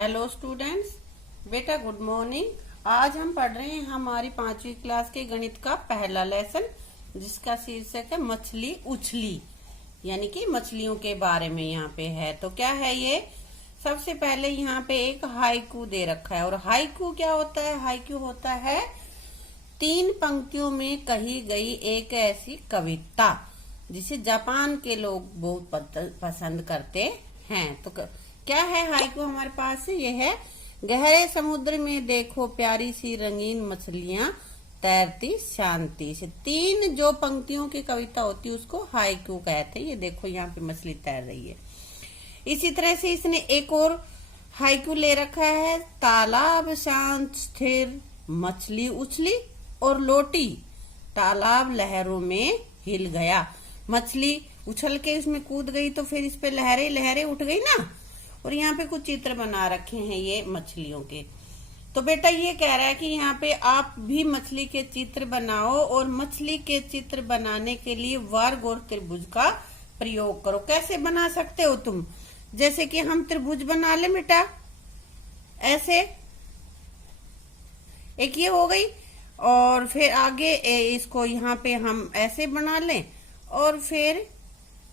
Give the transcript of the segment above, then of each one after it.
Hello students, बेटा good morning. आज हम पढ़ रहे हैं हमारी 5वीं क्लास के गणित का पहला लेसन, जिसका शीर्षक है मछली उछली, यानी कि मछलियों के बारे में यहाँ पे है। तो क्या है ये? सबसे पहले यहाँ पे एक हाइकू दे रखा है। और हाइकू क्या होता है? हाइकू होता है 3 पंक्तियों में कही गई एक ऐसी कविता जिसे जापान के लोग बहुत पसंद करते हैं। तो क्या है हाइकू हमारे पास? ये है, गहरे समुद्र में देखो प्यारी सी रंगीन मछलियां तैरती शांति से। 3 जो पंक्तियों की कविता होती है उसको हाइकू कहते हैं। ये देखो यहाँ पे मछली तैर रही है। इसी तरह से इसने एक और हाइकू ले रखा है, तालाब शांत स्थिर मछली उछली और लोटी, तालाब लहरों में हिल गया। मछली उछल के इसमें कूद गई तो फिर इस पे लहरें लहरें उठ गई ना। और यहाँ पे कुछ चित्र बना रखे हैं ये मछलियों के। तो बेटा ये कह रहा है कि यहाँ पे आप भी मछली के चित्र बनाओ और मछली के चित्र बनाने के लिए वर्ग और त्रिभुज का प्रयोग करो। कैसे बना सकते हो तुम? जैसे कि हम त्रिभुज बना ले बेटा, ऐसे एक ये हो गई, और फिर आगे इसको यहाँ पे हम ऐसे बना लें और फिर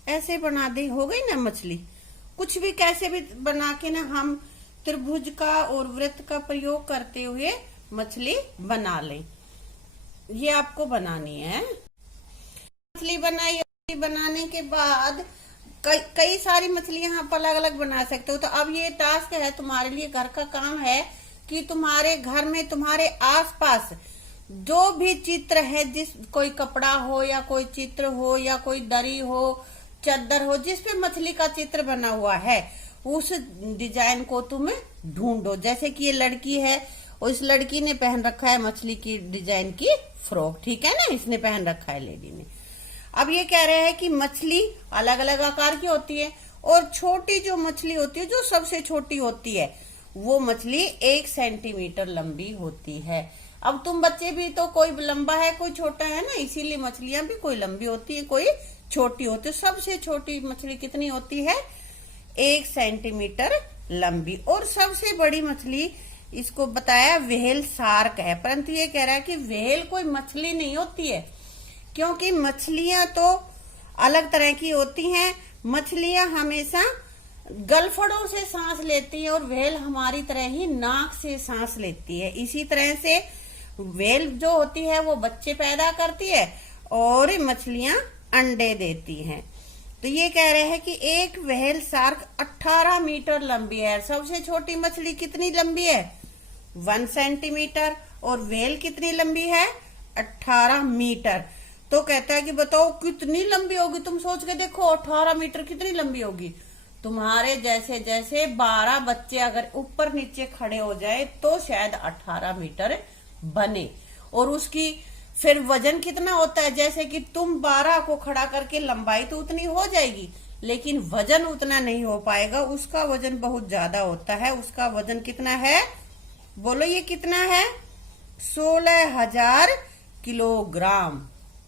ऐसे बना दे, हो गई ना मछली। कुछ भी कैसे भी बना के ना हम त्रिभुज का और वृत्त का प्रयोग करते हुए मछली बना लें। ये आपको बनानी है। मछली बनाई, मछली बनाने के बाद कई सारी मछलियां आप अलग अलग बना सकते हो। तो अब ये टास्क है तुम्हारे लिए, घर का काम है कि तुम्हारे घर में तुम्हारे आसपास जो भी चित्र है, जिस कोई कपड़ा हो या कोई चित्र हो या कोई दरी हो, चादर हो, जिस पे मछली का चित्र बना हुआ है, उस डिजाइन को तुम ढूंढो। जैसे कि ये लड़की है और इस लड़की ने पहन रखा है मछली की डिजाइन की फ्रॉक, ठीक है ना, इसने पहन रखा है लेडी ने। अब ये कह रहे हैं कि मछली अलग अलग आकार की होती है और छोटी जो मछली होती है, जो सबसे छोटी होती है, वो मछली 1 सेंटीमीटर लंबी होती है। अब तुम बच्चे भी तो कोई लंबा है कोई छोटा है ना, इसीलिए मछलियां भी कोई लंबी होती है कोई छोटी होती है। सबसे छोटी मछली कितनी होती है? 1 सेंटीमीटर लंबी। और सबसे बड़ी मछली इसको बताया व्हेल शार्क है। परंतु ये कह रहा है कि व्हेल कोई मछली नहीं होती है, क्योंकि मछलियां तो अलग तरह की होती हैं। मछलियां हमेशा गलफड़ों से सांस लेती है और व्हेल हमारी तरह ही नाक से सांस लेती है। इसी तरह से व्हेल जो होती है वो बच्चे पैदा करती है और मछलियां अंडे देती हैं। तो ये कह रहे हैं कि एक व्हेल शार्क 18 मीटर लंबी है। सबसे छोटी मछली कितनी लंबी है? 1 सेंटीमीटर। और व्हेल कितनी लंबी है? 18 मीटर। तो कहता है कि बताओ कितनी लंबी होगी? तुम सोच के देखो, 18 मीटर कितनी लंबी होगी? तुम्हारे जैसे जैसे 12 बच्चे अगर ऊपर नीचे खड़े हो जाए तो शायद 18 मीटर बने। और उसकी फिर वजन कितना होता है? जैसे कि तुम 12 को खड़ा करके लंबाई तो उतनी हो जाएगी, लेकिन वजन उतना नहीं हो पाएगा। उसका वजन बहुत ज्यादा होता है। उसका वजन कितना है? बोलो ये कितना है? 16,000 किलोग्राम।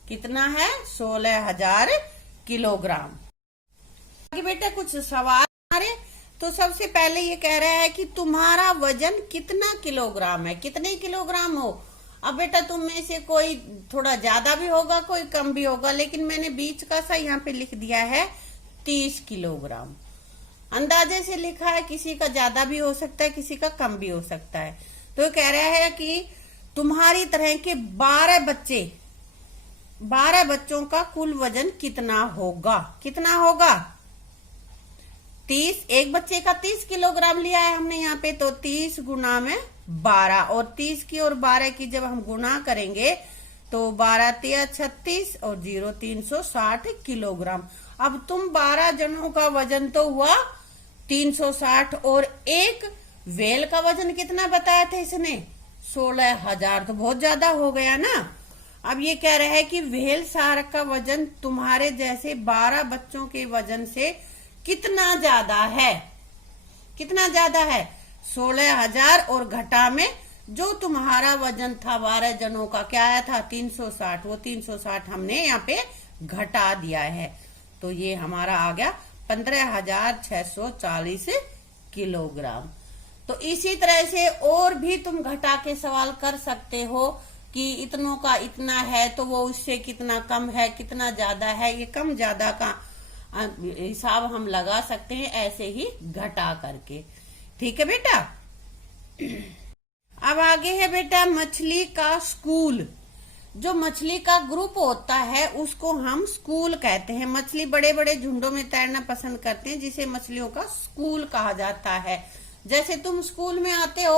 कितना है? 16,000 किलोग्राम। आगे बेटा कुछ सवाल हमारे। तो सबसे पहले ये कह रहा है कि तुम्हारा वजन कितना किलोग्राम है? कितने किलोग्राम हो? अब बेटा तुम में से कोई थोड़ा ज्यादा भी होगा कोई कम भी होगा, लेकिन मैंने बीच का सा यहाँ पे लिख दिया है 30 किलोग्राम। अंदाजे से लिखा है, किसी का ज्यादा भी हो सकता है किसी का कम भी हो सकता है। तो कह रहा है कि तुम्हारी तरह के 12 बच्चों का कुल वजन कितना होगा? कितना होगा? 30। एक बच्चे का 30 किलोग्राम लिया है हमने यहाँ पे, तो 30 गुना में 12, और 30 की और 12 की जब हम गुना करेंगे तो 12 तिया 36 और 0 360 किलोग्राम। अब तुम 12 जनों का वजन तो हुआ 360, और एक व्हेल का वजन कितना बताया था इसने? 16,000। तो बहुत ज्यादा हो गया ना। अब ये कह रहा है कि व्हेल शार्क का वजन तुम्हारे जैसे 12 बच्चों के वजन से कितना ज्यादा है? कितना ज्यादा है? 16,000 और घटा में जो तुम्हारा वजन था 12 जनों का, क्या आया था? 360। वो 360 हमने यहाँ पे घटा दिया है, तो ये हमारा आ गया 15,640 किलोग्राम। तो इसी तरह से और भी तुम घटा के सवाल कर सकते हो कि इतनों का इतना है तो वो उससे कितना कम है, कितना ज्यादा है। ये कम ज्यादा का हिसाब हम लगा सकते हैं ऐसे ही घटा करके। ठीक है बेटा। अब आगे है बेटा मछली का स्कूल। जो मछली का ग्रुप होता है उसको हम स्कूल कहते हैं। मछली बड़े बड़े झुंडों में तैरना पसंद करते हैं, जिसे मछलियों का स्कूल कहा जाता है। जैसे तुम स्कूल में आते हो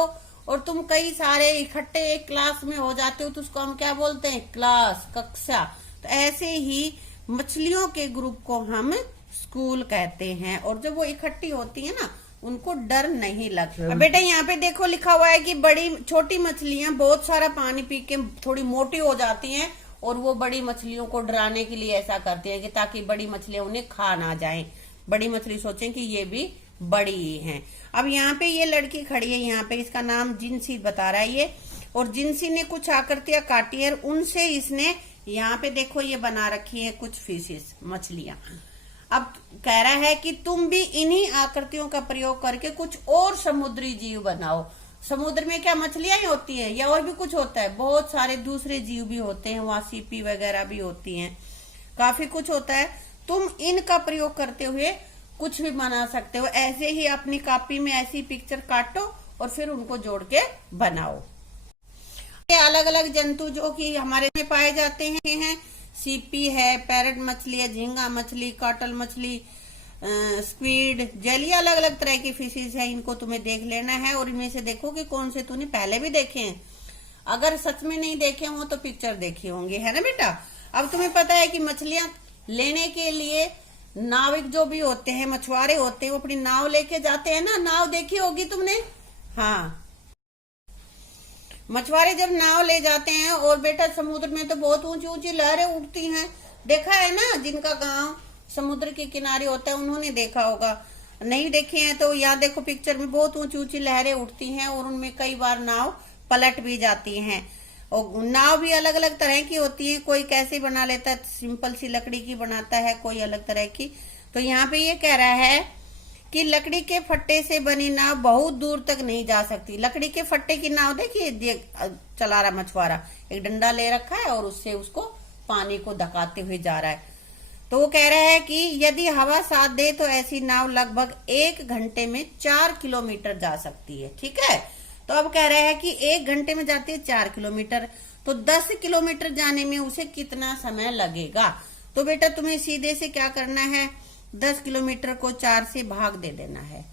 और तुम कई सारे इकट्ठे एक क्लास में हो जाते हो तो उसको हम क्या बोलते हैं? क्लास, कक्षा। तो ऐसे ही मछलियों के ग्रुप को हम स्कूल कहते हैं। और जब वो इकट्ठी होती है ना, उनको डर नहीं लगता। बेटा यहाँ पे देखो लिखा हुआ है कि बड़ी छोटी मछलियां बहुत सारा पानी पी के थोड़ी मोटी हो जाती हैं और वो बड़ी मछलियों को डराने के लिए ऐसा करती हैं कि ताकि बड़ी मछलियां उन्हें खा ना जाएं। बड़ी मछली सोचें कि ये भी बड़ी ही हैं। अब यहाँ पे ये लड़की खड़ी है, यहाँ पे इसका नाम जिंसी बता रहा है ये। और जिंसी ने कुछ आकृतियां काटी है, उनसे इसने यहाँ पे देखो ये बना रखी है कुछ फिशेस, मछलियां। अब कह रहा है कि तुम भी इन्हीं आकृतियों का प्रयोग करके कुछ और समुद्री जीव बनाओ। समुद्र में क्या मछलियां ही होती है या और भी कुछ होता है? बहुत सारे दूसरे जीव भी होते हैं, वहां सीपी वगैरह भी होती हैं, काफी कुछ होता है। तुम इनका प्रयोग करते हुए कुछ भी बना सकते हो। ऐसे ही अपनी कॉपी में ऐसी पिक्चर काटो और फिर उनको जोड़ के बनाओ। ये अलग अलग जंतु जो कि हमारे में पाए जाते हैं, सीपी है, पैरट मछली है, झींगा मछली, काटल मछली, स्क्विड, जेली, अलग अलग तरह की फिशेज है। इनको तुम्हें देख लेना है और इनमें से देखो कि कौन से तूने पहले भी देखे हैं। अगर सच में नहीं देखे हो तो पिक्चर देखे होंगे, है ना बेटा। अब तुम्हें पता है कि मछलियां लेने के लिए नाविक जो भी होते हैं, मछुआरे होते हैं, वो अपनी नाव लेके जाते हैं ना। नाव देखी होगी तुमने? हाँ, मछुआरे जब नाव ले जाते हैं और बेटा समुद्र में तो बहुत ऊंची ऊंची लहरें उठती हैं, देखा है ना। जिनका गांव समुद्र के किनारे होता है उन्होंने देखा होगा, नहीं देखे हैं तो यहाँ देखो पिक्चर में बहुत ऊंची ऊंची लहरें उठती हैं और उनमें कई बार नाव पलट भी जाती हैं। और नाव भी अलग अलग तरह की होती है, कोई कैसे बना लेता है, सिंपल सी लकड़ी की बनाता है, कोई अलग तरह की। तो यहाँ पे ये कह रहा है कि लकड़ी के फट्टे से बनी नाव बहुत दूर तक नहीं जा सकती। लकड़ी के फट्टे की नाव देखिए, चला रहा मछुआरा, एक डंडा ले रखा है और उससे उसको पानी को धकाते हुए जा रहा है। तो वो कह रहा है कि यदि हवा साथ दे तो ऐसी नाव लगभग 1 घंटे में 4 किलोमीटर जा सकती है। ठीक है, तो अब कह रहा है कि 1 घंटे में जाती है 4 किलोमीटर, तो 10 किलोमीटर जाने में उसे कितना समय लगेगा? तो बेटा तुम्हें सीधे से क्या करना है, 10 किलोमीटर को 4 से भाग दे देना है,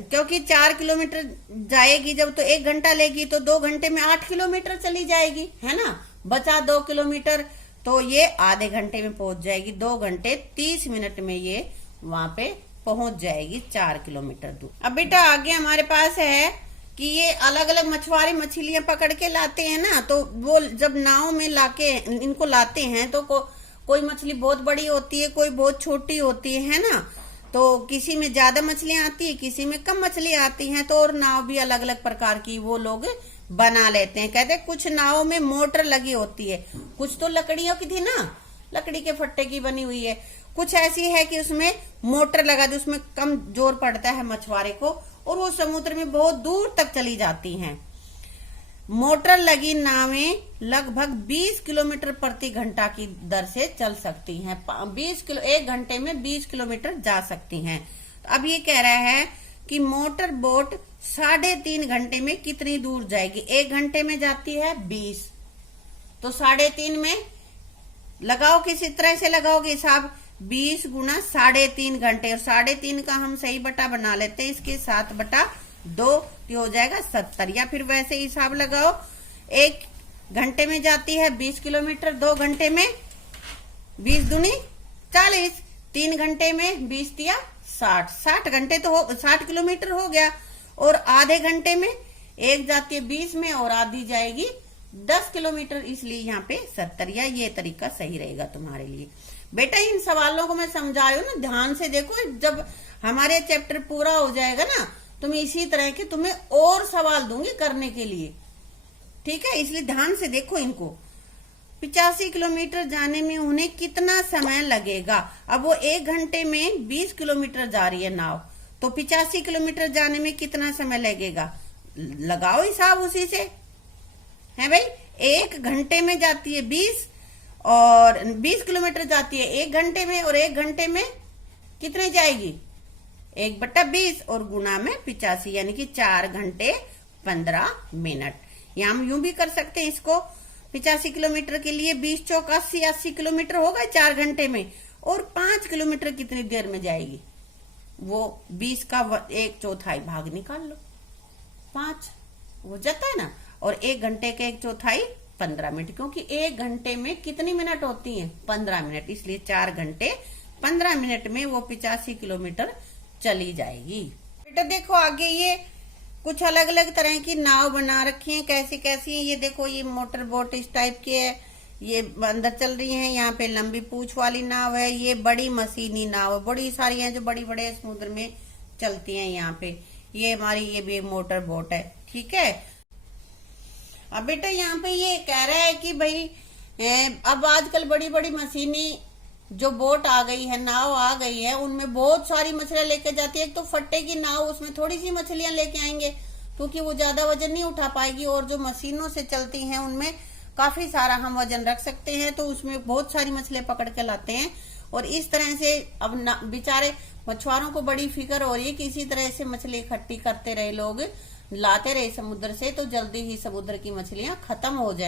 क्योंकि 4 किलोमीटर जाएगी जब तो 1 घंटा लेगी, तो 2 घंटे में 8 किलोमीटर चली जाएगी, है ना। बचा 2 किलोमीटर, तो ये आधे घंटे में पहुंच जाएगी। 2 घंटे 30 मिनट में ये वहां पे पहुंच जाएगी 4 किलोमीटर दूर। अब बेटा आगे हमारे पास है कि ये अलग अलग मछुआरे मछलियां पकड़ के लाते हैं ना, तो वो जब नाव में लाके इनको लाते हैं तो कोई मछली बहुत बड़ी होती है, कोई बहुत छोटी होती है ना। तो किसी में ज्यादा मछलियां आती है, किसी में कम मछली आती हैं। तो और नाव भी अलग अलग प्रकार की वो लोग बना लेते हैं। कहते हैं कुछ नावों में मोटर लगी होती है, कुछ तो लकड़ियों की थी ना, लकड़ी के फट्टे की बनी हुई है, कुछ ऐसी है कि उसमें मोटर लगा दी, उसमें कम जोर पड़ता है मछुआरे को और वो समुद्र में बहुत दूर तक चली जाती हैं। मोटर लगी नावें लगभग 20 किलोमीटर प्रति घंटा की दर से चल सकती हैं। 1 घंटे में 20 किलोमीटर जा सकती हैं। तो अब ये कह रहा है कि मोटर बोट 3.5 घंटे में कितनी दूर जाएगी? 1 घंटे में जाती है 20, तो 3.5 में लगाओ, किसी तरह से लगाओगे हिसाब, 20 गुना 3.5 घंटे, और 3.5 का हम सही बटा बना लेते हैं, इसके 7/2 हो जाएगा 70। या फिर वैसे हिसाब लगाओ, 1 घंटे में जाती है 20 किलोमीटर, 2 घंटे में 20 दूनी 40, 3 घंटे में 20 दिया 60 घंटे तो 60 किलोमीटर हो गया। और आधे घंटे में एक जाती है 20 में और आधी जाएगी 10 किलोमीटर, इसलिए यहाँ पे 70, या ये तरीका सही रहेगा तुम्हारे लिए। बेटा इन सवालों को मैं समझा रही हूँ ना, ध्यान से देखो, जब हमारे चैप्टर पूरा हो जाएगा ना तो मैं इसी तरह के तुम्हें और सवाल दूंगी करने के लिए, ठीक है। इसलिए ध्यान से देखो इनको। 85 किलोमीटर जाने में उन्हें कितना समय लगेगा? अब वो 1 घंटे में 20 किलोमीटर जा रही है नाव, तो 85 किलोमीटर जाने में कितना समय लगेगा, लगाओ हिसाब उसी से, है भाई। 1 घंटे में जाती है 20, और 20 किलोमीटर जाती है 1 घंटे में, और 1 घंटे में कितने जाएगी, 1/20 और गुणा में 85, यानी कि 4 घंटे 15 मिनट। या हम यूं भी कर सकते हैं इसको, 85 किलोमीटर के लिए 20 चौक 80, 80 किलोमीटर होगा 4 घंटे में, और 5 किलोमीटर कितनी देर में जाएगी, वो 20 का 1/4 भाग निकाल लो, 5 हो जाता है ना। और 1 घंटे के 1/4 15 मिनट, क्योंकि 1 घंटे में कितनी मिनट होती है, 15 मिनट, इसलिए 4 घंटे 15 मिनट में वो 85 किलोमीटर चली जाएगी। बेटा देखो आगे ये कुछ अलग अलग तरह की नाव बना रखी हैं, कैसी कैसी है, ये देखो ये मोटर बोट इस टाइप की है, ये अंदर चल रही है। यहाँ पे लंबी पूंछ वाली नाव है, ये बड़ी मशीनी नाव है, बड़ी सारी हैं जो बड़ी बड़े समुद्र में चलती हैं। यहाँ पे ये हमारी ये भी मोटर बोट है, ठीक है। अब बेटा यहाँ पे ये कह रहा है कि भाई अब आजकल बड़ी बड़ी मशीनी जो बोट आ गई है, नाव आ गई है, उनमें बहुत सारी मछलियां लेके जाती है। एक तो फट्टे की नाव, उसमें थोड़ी सी मछलियां लेके आएंगे क्योंकि वो ज्यादा वजन नहीं उठा पाएगी, और जो मशीनों से चलती हैं उनमें काफी सारा हम वजन रख सकते हैं, तो उसमें बहुत सारी मछलियां पकड़ के लाते हैं। और इस तरह से अब बेचारे मछुआरों को बड़ी फिक्र हो रही है कि इसी तरह से मछली इकट्ठी करते रहे लोग, लाते रहे समुद्र से, तो जल्दी ही समुद्र की मछलियां खत्म हो जाएंगी।